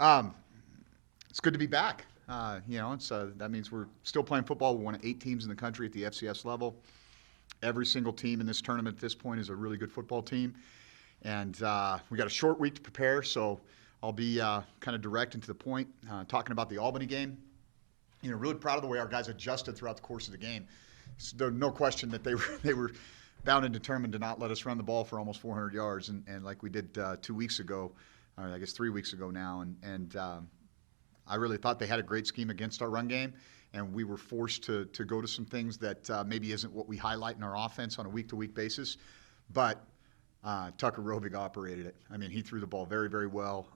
Um, it's good to be back. That means we're still playing football. We're one of 8 teams in the country at the FCS level. Every single team in this tournament at this point is a really good football team. And we got a short week to prepare, so I'll be kind of direct and to the point, talking about the Albany game. Really proud of the way our guys adjusted throughout the course of the game. There's no question that they were bound and determined to not let us run the ball for almost 400 yards, and like we did 2 weeks ago, I guess 3 weeks ago now. And I really thought they had a great scheme against our run game, and we were forced to go to some things that maybe isn't what we highlight in our offense on a week-to-week basis. But Tucker Rovig operated it. I mean, he threw the ball very, very well.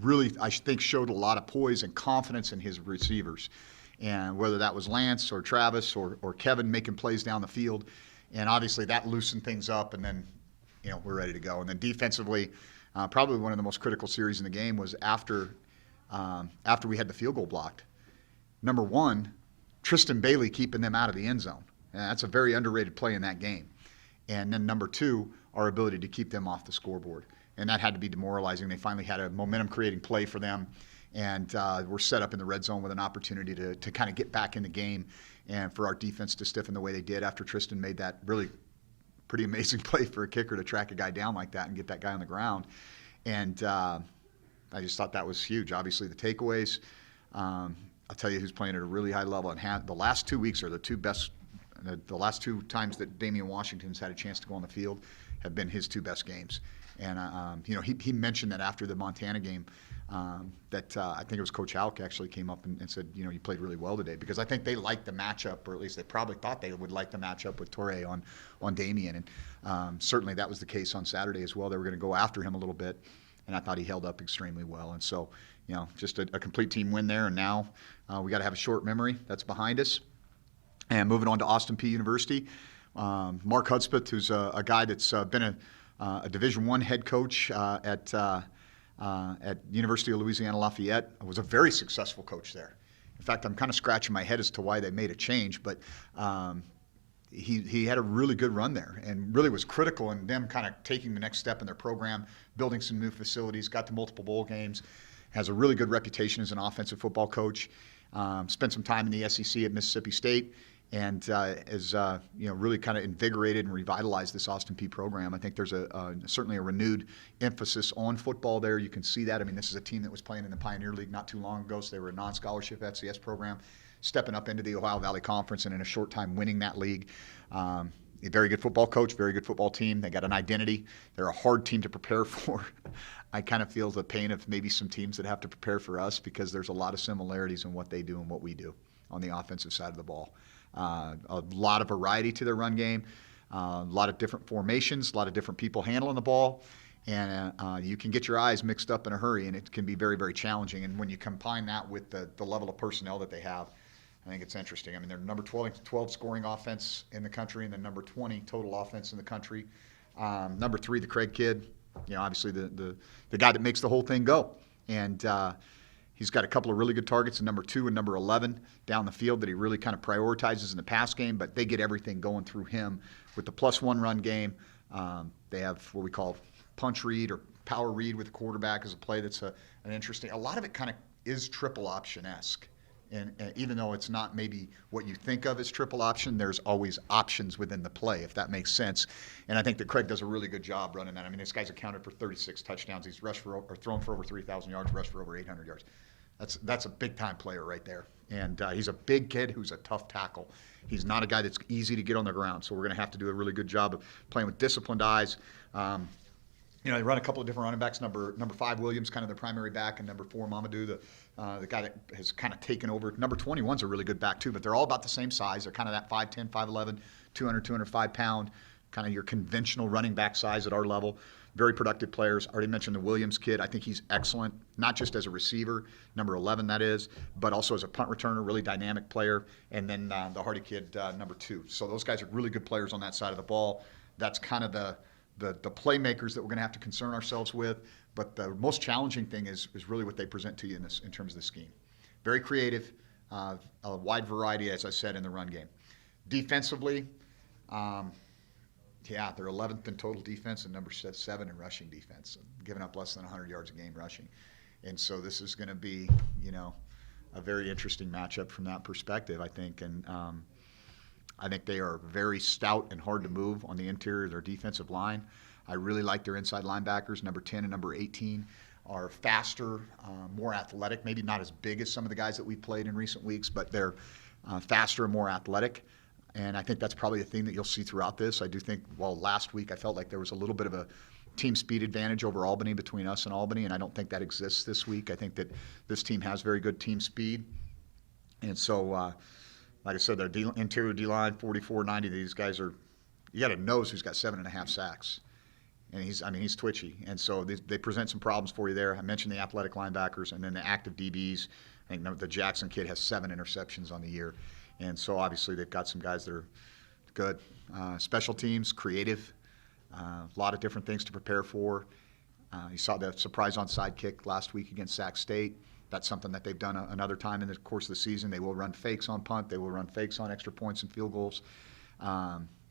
Really, I think, showed a lot of poise and confidence in his receivers. And whether that was Lance or Travis or Kevin making plays down the field. And obviously that loosened things up, and then, we're ready to go. And then defensively, probably one of the most critical series in the game was after we had the field goal blocked. Number one, Tristan Bailey keeping them out of the end zone. And that's a very underrated play in that game. And then number two, our ability to keep them off the scoreboard. And that had to be demoralizing. They finally had a momentum-creating play for them, and we're set up in the red zone with an opportunity to kind of get back in the game and for our defense to stiffen the way they did after Tristan made that really pretty amazing play for a kicker to track a guy down like that and get that guy on the ground. And I just thought that was huge. Obviously, the takeaways, I'll tell you who's playing at a really high level. And the last 2 weeks are the two best. The last 2 times that Damian Washington's had a chance to go on the field have been his 2 best games. And, he mentioned that after the Montana game, that I think it was Coach Halk actually came up and said, you played really well today. Because I think they liked the matchup, or at least they probably thought they would like the matchup with Torrey on Damian. And certainly that was the case on Saturday as well. They were going to go after him a little bit, and I thought he held up extremely well. And so, just a complete team win there. And now we got to have a short memory. That's behind us. And moving on to Austin Peay University, Mark Hudspeth, who's a guy that's been a Division I head coach at University of Louisiana Lafayette, was a very successful coach there. In fact, I'm kind of scratching my head as to why they made a change, but he had a really good run there and really was critical in them kind of taking the next step in their program, building some new facilities, got to multiple bowl games, has a really good reputation as an offensive football coach, spent some time in the SEC at Mississippi State, and has really kind of invigorated and revitalized this Austin Peay program. I think there's certainly a renewed emphasis on football there. You can see that. I mean, this is a team that was playing in the Pioneer League not too long ago, so they were a non-scholarship FCS program, stepping up into the Ohio Valley Conference and in a short time winning that league. A very good football coach, very good football team. They got an identity. They're a hard team to prepare for. I kind of feel the pain of maybe some teams that have to prepare for us because there's a lot of similarities in what they do and what we do on the offensive side of the ball. A lot of variety to their run game, a lot of different formations, a lot of different people handling the ball, and you can get your eyes mixed up in a hurry, and it can be very, very challenging. And when you combine that with the level of personnel that they have, I think it's interesting. I mean, they're number 12 scoring offense in the country, and then number 20 total offense in the country. Number 3, the Craig kid, obviously the guy that makes the whole thing go. And he's got a couple of really good targets in number 2 and number 11 down the field that he really kind of prioritizes in the pass game, but they get everything going through him with the +1 run game. They have what we call punch read or power read with the quarterback as a play that's an interesting. A lot of it kind of is triple option-esque. And even though it's not maybe what you think of as triple option, there's always options within the play, if that makes sense. And I think that Craig does a really good job running that. I mean, this guy's accounted for 36 touchdowns. He's thrown for over 3,000 yards, rushed for over 800 yards. That's a big-time player right there. And he's a big kid who's a tough tackle. He's not a guy that's easy to get on the ground, so we're going to have to do a really good job of playing with disciplined eyes. They run a couple of different running backs. Number 5, Williams, kind of their primary back, and number 4, Mamadou, the guy that has kind of taken over. Number 21's a really good back, too, but they're all about the same size. They're kind of that 5'10", 5'11", 200, 205 pound, kind of your conventional running back size at our level. Very productive players. Already mentioned the Williams kid. I think he's excellent, not just as a receiver, number 11 that is, but also as a punt returner, really dynamic player. And then the Hardy kid, number 2. So those guys are really good players on that side of the ball. That's kind of the playmakers that we're going to have to concern ourselves with. But the most challenging thing is really what they present to you in terms of the scheme. Very creative, a wide variety, as I said, in the run game. Defensively, they're 11th in total defense and number 7 in rushing defense, giving up less than 100 yards a game rushing. And so this is going to be, a very interesting matchup from that perspective, I think. And I think they are very stout and hard to move on the interior of their defensive line. I really like their inside linebackers, number 10 and number 18. Are faster, more athletic, maybe not as big as some of the guys that we've played in recent weeks, but they're faster and more athletic. And I think that's probably a theme that you'll see throughout this. I do think, last week I felt like there was a little bit of a team speed advantage over Albany between us and Albany, and I don't think that exists this week. I think that this team has very good team speed. And so, like I said, their interior D-line, 44-90, these guys are, you got a nose who's got 7.5 sacks. And he's twitchy. And so they present some problems for you there. I mentioned the athletic linebackers and then the active DBs. I think the Jackson kid has 7 interceptions on the year. And so obviously they've got some guys that are good. Special teams, creative, a lot of different things to prepare for. You saw the surprise onside kick last week against Sac State. That's something that they've done another time in the course of the season. They will run fakes on punt. They will run fakes on extra points and field goals.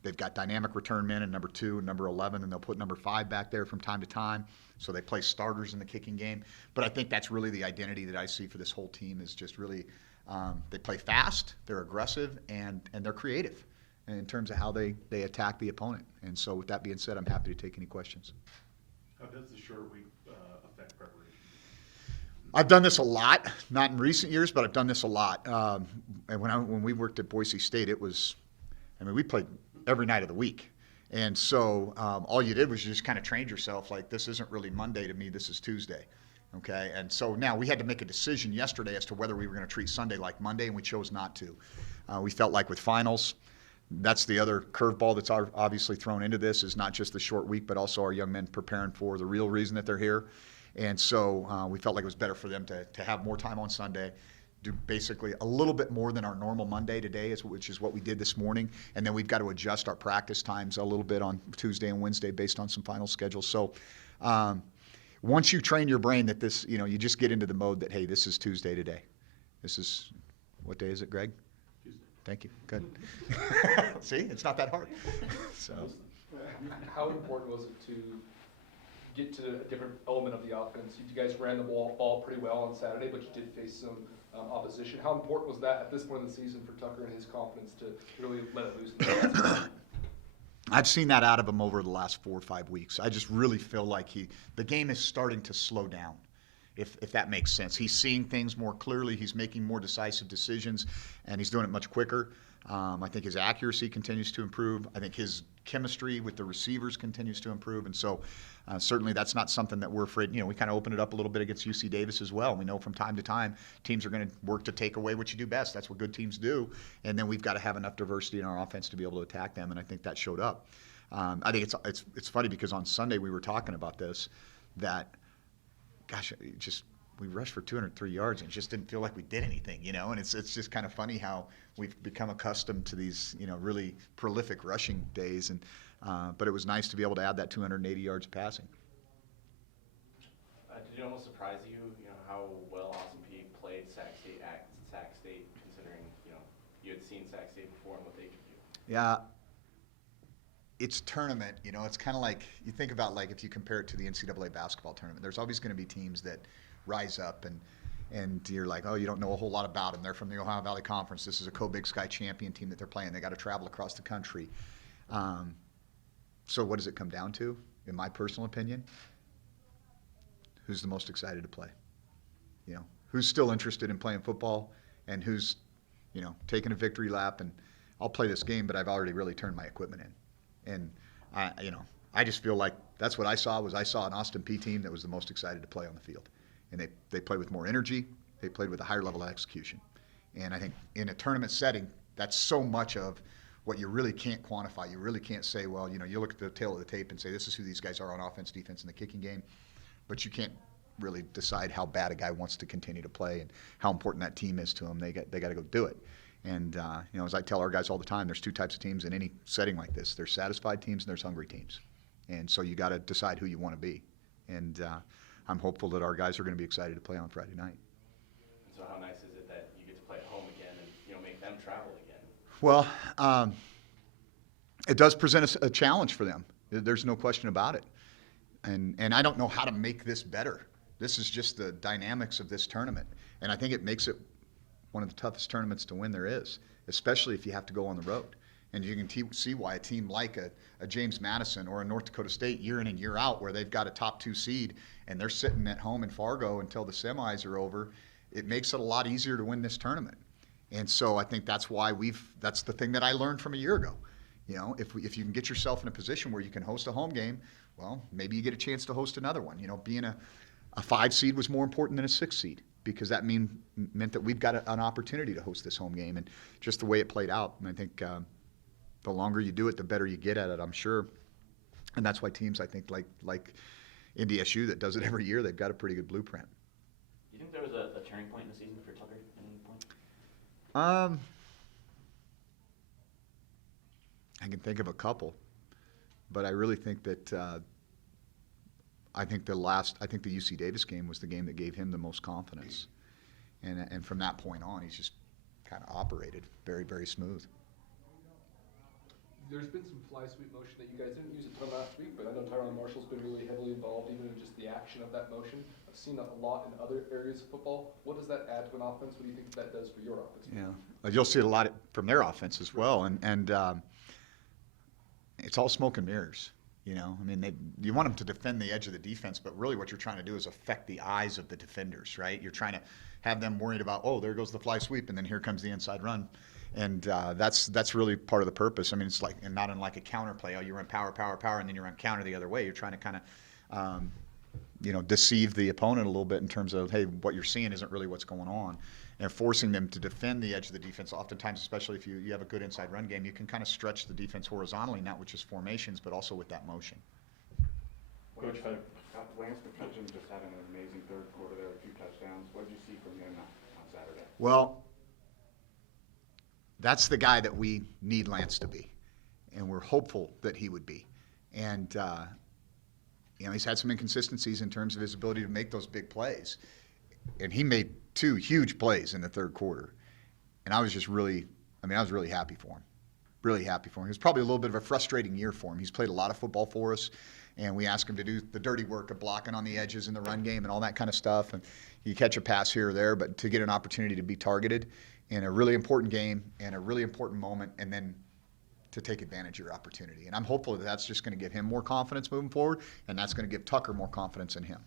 They've got dynamic return men in number 2 and number 11, and they'll put number 5 back there from time to time. So they play starters in the kicking game. But I think that's really the identity that I see for this whole team is just really they play fast, they're aggressive, and they're creative in terms of how they attack the opponent. And so with that being said, I'm happy to take any questions. How does the short week affect preparation? I've done this a lot, not in recent years, but I've done this a lot. And when we worked at Boise State, we played every night of the week. And so all you did was you just kind of trained yourself like, this isn't really Monday to me, this is Tuesday. Okay, and so now we had to make a decision yesterday as to whether we were going to treat Sunday like Monday, and we chose not to. We felt like with finals, that's the other curveball that's obviously thrown into this is not just the short week, but also our young men preparing for the real reason that they're here. And so we felt like it was better for them to have more time on Sunday, do basically a little bit more than our normal Monday today, which is what we did this morning. And then we've got to adjust our practice times a little bit on Tuesday and Wednesday based on some final schedules. So once you train your brain that this, you just get into the mode that, hey, this is Tuesday today. This is, what day is it, Greg? Tuesday. Thank you. Good. See, it's not that hard. So, how important was it to get to a different element of the offense? You guys ran the ball pretty well on Saturday, but you did face some opposition. How important was that at this point in the season for Tucker and his confidence to really let it loose? I've seen that out of him over the last 4 or 5 weeks. I just really feel like the game is starting to slow down, if that makes sense. He's seeing things more clearly. He's making more decisive decisions, and he's doing it much quicker. I think his accuracy continues to improve. I think his chemistry with the receivers continues to improve. And so certainly that's not something that we're afraid. We kind of opened it up a little bit against UC Davis as well. We know from time to time teams are going to work to take away what you do best. That's what good teams do. And then we've got to have enough diversity in our offense to be able to attack them, and I think that showed up. I think it's funny because on Sunday we were talking about this, that, gosh, we rushed for 203 yards and it just didn't feel like we did anything, and it's just kind of funny how we've become accustomed to these, really prolific rushing days. And but it was nice to be able to add that 280 yards of passing. Did it almost surprise you, how well Austin Peay played Sac State, considering, you had seen Sac State before and what they could do? Yeah. It's tournament, it's kind of like, you think about like if you compare it to the NCAA basketball tournament, there's always going to be teams that rise up and you're like, oh, you don't know a whole lot about them. They're from the Ohio Valley Conference. This is a Co-Big Sky champion team that they're playing. They got to travel across the country. So what does it come down to, in my personal opinion? Who's the most excited to play? Who's still interested in playing football, and who's, taking a victory lap, and I'll play this game, but I've already really turned my equipment in. And I just feel like that's what I saw an Austin Peay team that was the most excited to play on the field. And they played with more energy. They played with a higher level of execution. And I think in a tournament setting, that's so much of what you really can't quantify. You really can't say, well, you look at the tail of the tape and say, this is who these guys are on offense, defense, and the kicking game. But you can't really decide how bad a guy wants to continue to play and how important that team is to him. They got to go do it. And, as I tell our guys all the time, there's 2 types of teams in any setting like this. There's satisfied teams and there's hungry teams. And so you got to decide who you want to be. And I'm hopeful that our guys are going to be excited to play on Friday night. So how nice is it that you get to play at home again and, make them travel again? Well, it does present a challenge for them. There's no question about it. And I don't know how to make this better. This is just the dynamics of this tournament. And I think it makes it one of the toughest tournaments to win there is, especially if you have to go on the road. And you can see why a team like a James Madison or a North Dakota State year in and year out, where they've got a top 2 seed and they're sitting at home in Fargo until the semis are over, it makes it a lot easier to win this tournament. And so I think that's why that's the thing that I learned from a year ago. You know, if you can get yourself in a position where you can host a home game, well, maybe you get a chance to host another one. You know, being a 5 seed was more important than a 6 seed, because that meant that we've got an opportunity to host this home game, and just the way it played out. And I think the longer you do it, the better you get at it, I'm sure. And that's why teams, I think, like NDSU that does it every year, they've got a pretty good blueprint. Do you think there was a turning point in the season for Tucker at any point? I can think of a couple, but I really think that I think the UC Davis game was the game that gave him the most confidence, and from that point on, he's just kind of operated very, very smooth. There's been some fly sweep motion that you guys didn't use a ton last week, but I know Tyrone Marshall's been really heavily involved even in just the action of that motion. I've seen that a lot in other areas of football. What does that add to an offense? What do you think that does for your offense? Yeah, you'll see it a lot from their offense as well, and it's all smoke and mirrors. You know, I mean, you want them to defend the edge of the defense, but really what you're trying to do is affect the eyes of the defenders, right? You're trying to have them worried about, oh, there goes the fly sweep, and then here comes the inside run. And that's really part of the purpose. I mean, it's like, and not unlike a counter play. Oh, you run power, and then you run counter the other way. You're trying to kind of, deceive the opponent a little bit in terms of, hey, what you're seeing isn't really what's going on. And forcing them to defend the edge of the defense. Oftentimes, especially if you have a good inside run game, you can kind of stretch the defense horizontally, not with just formations, but also with that motion. Coach Hudd. Lance McCutcheon just had an amazing third quarter there, 2 touchdowns. What did you see from him on Saturday? Well, that's the guy that we need Lance to be, and we're hopeful that he would be. And he's had some inconsistencies in terms of his ability to make those big plays, and he made 2 huge plays in the third quarter. And I was really happy for him. Really happy for him. It was probably a little bit of a frustrating year for him. He's played a lot of football for us, and we ask him to do the dirty work of blocking on the edges in the run game and all that kind of stuff. And you catch a pass here or there, but to get an opportunity to be targeted in a really important game and a really important moment, and then to take advantage of your opportunity. And I'm hopeful that that's just going to give him more confidence moving forward, and that's going to give Tucker more confidence in him.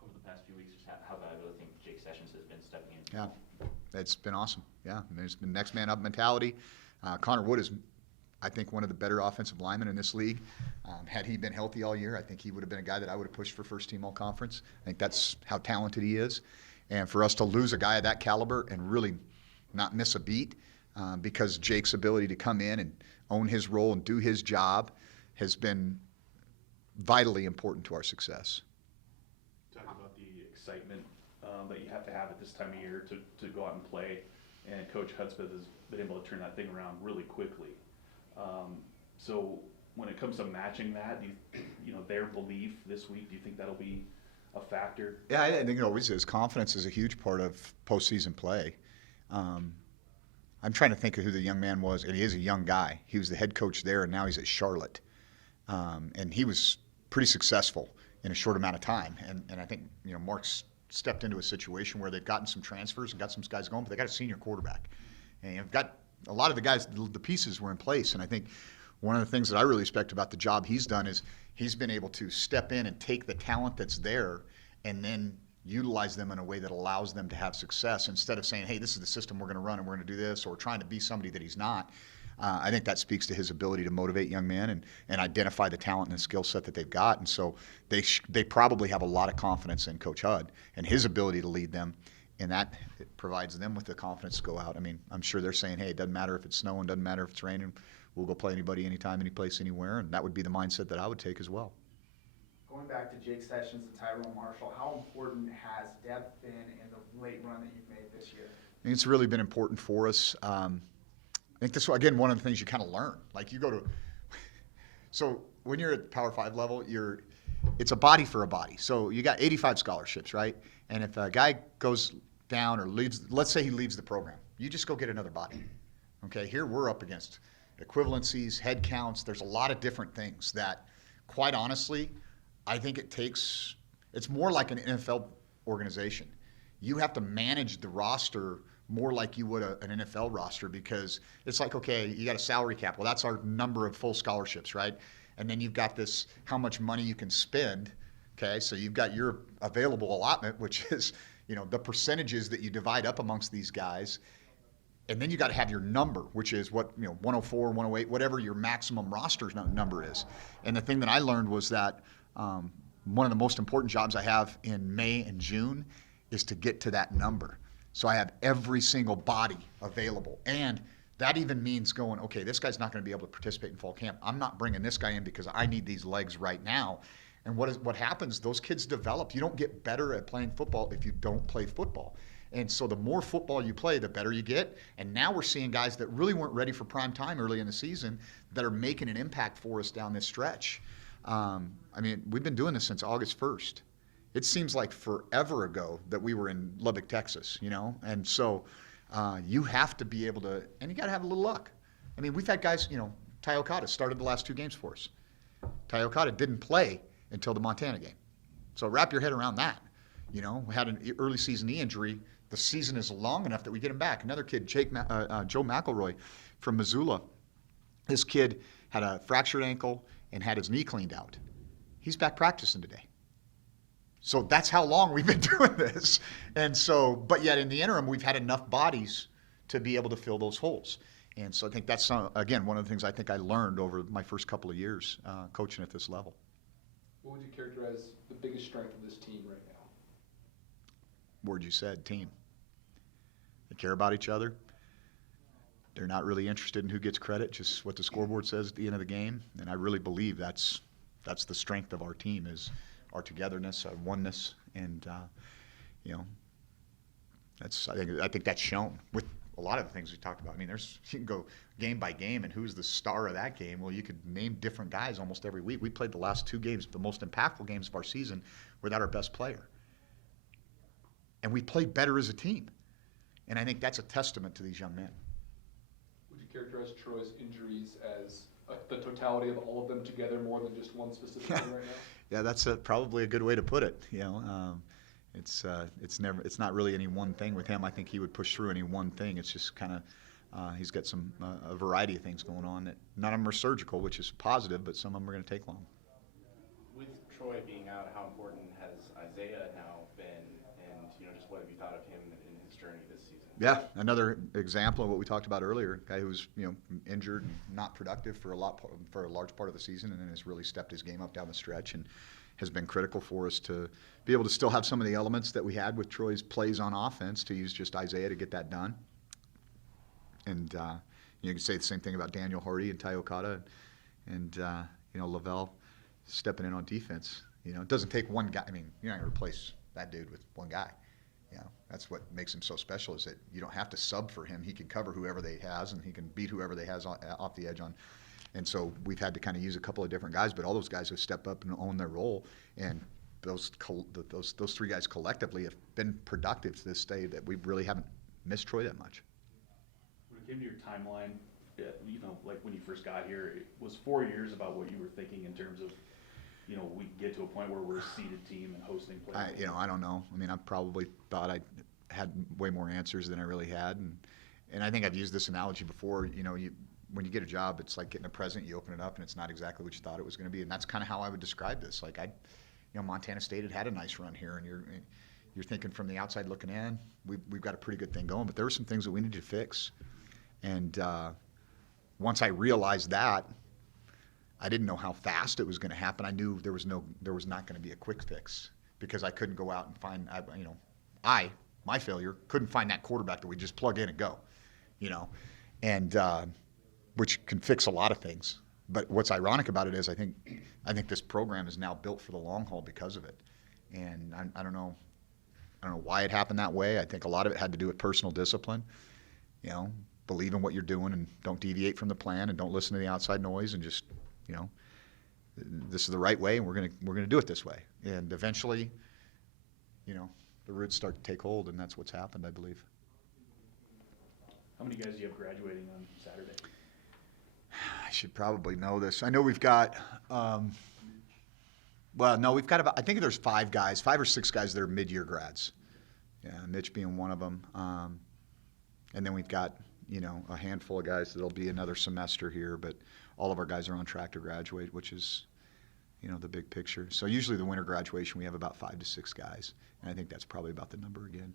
Over the past few weeks, just how valuable do you think Jake Sessions has been stepping in? Yeah, it's been awesome. Yeah, there's been next man up mentality. Connor Wood is, I think, one of the better offensive linemen in this league. Had he been healthy all year, I think he would have been a guy that I would have pushed for first team all conference. I think that's how talented he is. And for us to lose a guy of that caliber and really not miss a beat, because Jake's ability to come in and own his role and do his job has been vitally important to our success. Talk about the excitement that you have to have at this time of year to go out and play, and Coach Hudspeth has been able to turn that thing around really quickly. So when it comes to matching that, their belief this week, do you think that'll be a factor? Yeah, I think it always is. Confidence is a huge part of postseason play. I'm trying to think of who the young man was, and he is a young guy. He was the head coach there, and now he's at Charlotte. And he was pretty successful in a short amount of time. And I think, Mark's stepped into a situation where they've gotten some transfers and got some guys going, but they got a senior quarterback. And you've got a lot of the guys, the pieces were in place. And I think one of the things that I really respect about the job he's done is he's been able to step in and take the talent that's there and then utilize them in a way that allows them to have success, instead of saying, hey, this is the system we're going to run and we're going to do this, or trying to be somebody that he's not. I think that speaks to his ability to motivate young men and identify the talent and the skill set that they've got. And so they probably have a lot of confidence in Coach Hud and his ability to lead them, and that it provides them with the confidence to go out. I mean, I'm sure they're saying, hey, it doesn't matter if it's snowing, doesn't matter if it's raining, we'll go play anybody, anytime, any place, anywhere, and that would be the mindset that I would take as well. Going back to Jake Sessions and Tyrone Marshall, how important has depth been in the late run that you've made this year? I think it's really been important for us. I think this, again, one of the things you kind of learn. Like you go to, so when you're at Power 5 level, it's a body for a body. So you got 85 scholarships, right? And if a guy goes down or leaves, let's say he leaves the program, you just go get another body. Okay, here we're up against equivalencies, head counts. There's a lot of different things that, quite honestly, I think it takes It's more like an NFL organization. You have to manage the roster more like you would an NFL roster, because it's like, okay, you got a salary cap. Well, that's our number of full scholarships, right? And then you've got this, how much money you can spend. Okay, so you've got your available allotment, which is, the percentages that you divide up amongst these guys. And then you got to have your number, which is what, 104, 108, whatever your maximum roster number is. And the thing that I learned was that one of the most important jobs I have in May and June is to get to that number. So I have every single body available. And that even means going, okay, this guy's not going to be able to participate in fall camp. I'm not bringing this guy in because I need these legs right now. And what happens, those kids develop. You don't get better at playing football if you don't play football. And so the more football you play, the better you get. And now we're seeing guys that really weren't ready for prime time early in the season that are making an impact for us down this stretch. We've been doing this since August 1st. It seems like forever ago that we were in Lubbock, Texas, And so you have to be able to, and you got to have a little luck. We've had guys, Ty Okada started the last 2 games for us. Ty Okada didn't play until the Montana game. So wrap your head around that. We had an early season knee injury. The season is long enough that we get him back. Another kid, Joe McElroy from Missoula. This kid had a fractured ankle and had his knee cleaned out. He's back practicing today. So that's how long we've been doing this. And so, but yet in the interim, we've had enough bodies to be able to fill those holes. And so I think that's, again, one of the things I think I learned over my first couple of years coaching at this level. What would you characterize the biggest strength of this team right now? Word you said, team. They care about each other. They're not really interested in who gets credit, just what the scoreboard says at the end of the game. And I really believe that's the strength of our team, is our togetherness, our oneness, and I think that's shown with a lot of the things we talked about. You can go game by game, and who's the star of that game? Well, you could name different guys almost every week. We played the last 2 games, the most impactful games of our season, without our best player, and we played better as a team. And I think that's a testament to these young men. Would you characterize Troy's injuries as the totality of all of them together, more than just one specific one right now? Yeah, that's probably a good way to put it. It's not really any one thing with him. I think he would push through any one thing. It's just kind of he's got some a variety of things going on that none of them are surgical, which is positive, but some of them are going to take long. With Troy being out, how important has Isaiah now been, and just what have you thought of him in his journey this season? Yeah, another example of what we talked about earlier. A guy who was injured and not productive for a large part of the season, and then has really stepped his game up down the stretch and has been critical for us to be able to still have some of the elements that we had with Troy's plays on offense, to use just Isaiah to get that done. And you can say the same thing about Daniel Hardy and Ty Okada, and Lavelle stepping in on defense. It doesn't take one guy. You're not going to replace that dude with one guy. That's what makes him so special, is that you don't have to sub for him. He can cover whoever they has, and he can beat whoever they has off the edge on. And so we've had to kind of use a couple of different guys, but all those guys have stepped up and owned their role. And those 3 guys collectively have been productive to this day, that we really haven't missed Troy that much. When it came to your timeline, like when you first got here, it was 4 years about what you were thinking in terms of, we get to a point where we're a seeded team and hosting play. I don't know. I probably thought I had way more answers than I really had, and I think I've used this analogy before. When you get a job, it's like getting a present. You open it up, and it's not exactly what you thought it was going to be, and that's kind of how I would describe this. Like Montana State had a nice run here, and you're thinking from the outside looking in, we've got a pretty good thing going, but there were some things that we needed to fix, and once I realized that, I didn't know how fast it was going to happen. I knew there was not going to be a quick fix, because I couldn't go out and find, my failure, couldn't find that quarterback that we just plug in and go, and which can fix a lot of things. But what's ironic about it is I think this program is now built for the long haul because of it, and I don't know why it happened that way. I think a lot of it had to do with personal discipline, believe in what you're doing and don't deviate from the plan and don't listen to the outside noise, and just this is the right way, and we're gonna do it this way. And eventually, the roots start to take hold, and that's what's happened, I believe. How many guys do you have graduating on Saturday? I should probably know this. I know we've got Well, no, we've got about, I think there's 5 or 6 guys that are mid-year grads. Yeah, Mitch being one of them. And then we've got, you know, a handful of guys that'll be another semester here, but all of our guys are on track to graduate, which is, you know, the big picture. So usually the winter graduation, we have about 5 to 6 guys, and I think that's probably about the number again.